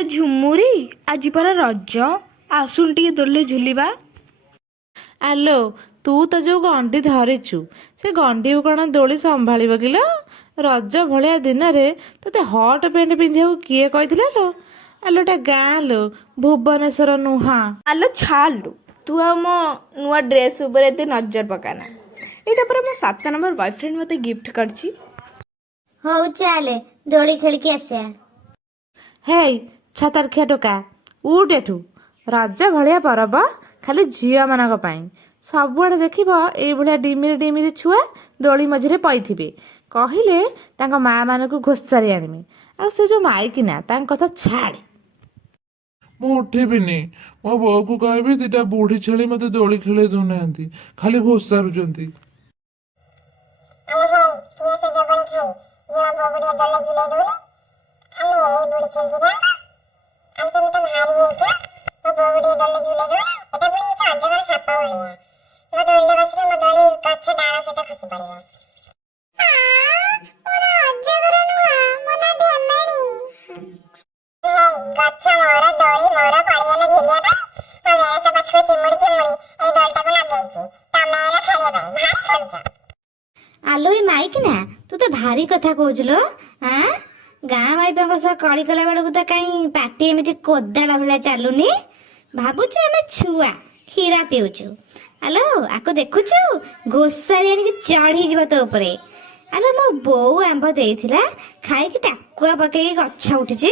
ଆଲୋ ଝୁମୁରି, ଆଜି ପରା ରଜ, ଆସୁନ ଟିକେ ଦୋଳିରେ ଝୁଲିବା। ଆଲୋ, ତୁ ତ ଯୋଉ ଗଣ୍ଡି ଧରିଛୁ ସେ ଗଣ୍ଡିକୁ କ'ଣ ଦୋଳି ସମ୍ଭାଳିବ କିଲୋ? ରଜ ଭଳିଆ ଦିନରେ ତୋତେ ହଟ୍ ପ୍ୟାଣ୍ଟ ପିନ୍ଧିବାକୁ କିଏ କହିଥିଲା ଲୋ? ଆଲୋ ଏଟା ଗାଁ ଲୋ, ଭୁବନେଶ୍ୱର ନୁହଁ। ଆଲୋ ଛାଡୁ, ତୁ ଆଉ ମୋ ନୂଆ ଡ୍ରେସ୍ ଉପରେ ଏତେ ନଜର ପକାନା। ଏଇଟା ପରା ମୋ 7 ନମ୍ବର ବୟଫ୍ରେଣ୍ଡ ମୋତେ ଗିଫ୍ଟ କରିଛି। ହଉ ଚାଲେ ଦୋଳି ଖେଳିକି ଆସିବା। ହେଇ ଛତରଖିଆ ଟୋକା, ଉଠ ଏଠୁ। ରଜ ଭଳିଆ ପରବ ଖାଲି ଝିଅମାନଙ୍କ ପାଇଁ। ସବୁଆଡ଼େ ଦେଖିବ ଏଇଭଳିଆ ଡିମିରି ଡିମିରି ଛୁଆ ଦୋଳି ମଝିରେ ପଇଥିବେ। କହିଲେ ତାଙ୍କ ମାଆ ମାନଙ୍କୁ ଘୋଷାରି ଆଣିମି। ଆଉ ସେ ଯୋଉ ମାଇକିନା ତାଙ୍କ କଥା ଛାଡ଼। ମୁଁ ଉଠିବିନି। ମୋ ବୋଉକୁ କହିବି ଦିଟା ବୁଢୀ ଛେଳି ମତେ ଦୋଳି ଖେଳେଇ ଦଉନାହାନ୍ତି, ଖାଲି ଘୋଷାରୁଛନ୍ତି। ଆଲୋ ଏ ମାଇକିନା, ତୁ ତ ଭାରି କଥା କହୁଛୁ ଲୋ। ଗାଁ ମାଇପଙ୍କ ସହ କଳି କଲା ବେଳକୁ ତ କାହିଁ ପାଟି ଏମିତି କୋଦାଳ ଭଳିଆ ଚାଲୁନି। ଭାବୁଛୁ ଆମେ ଛୁଆ କ୍ଷୀରା ପିଉଛୁ। ଆଲୋ ଆକୁ ଦେଖୁଛୁ, ଘୋଷାରି ଆଣିକି ଚଢ଼ିଯିବ ତୋ ଉପରେ। ଆଲୋ ମୋ ବୋଉ ଆମ୍ବ ଦେଇଥିଲା, ଖାଇକି ଟାକୁଆ ପକେଇକି ଗଛ ଉଠିଛି।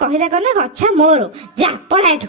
କହିଲା କଣ ନା ଗଛ ମୋର, ଯା ପଳା ଏଠୁ।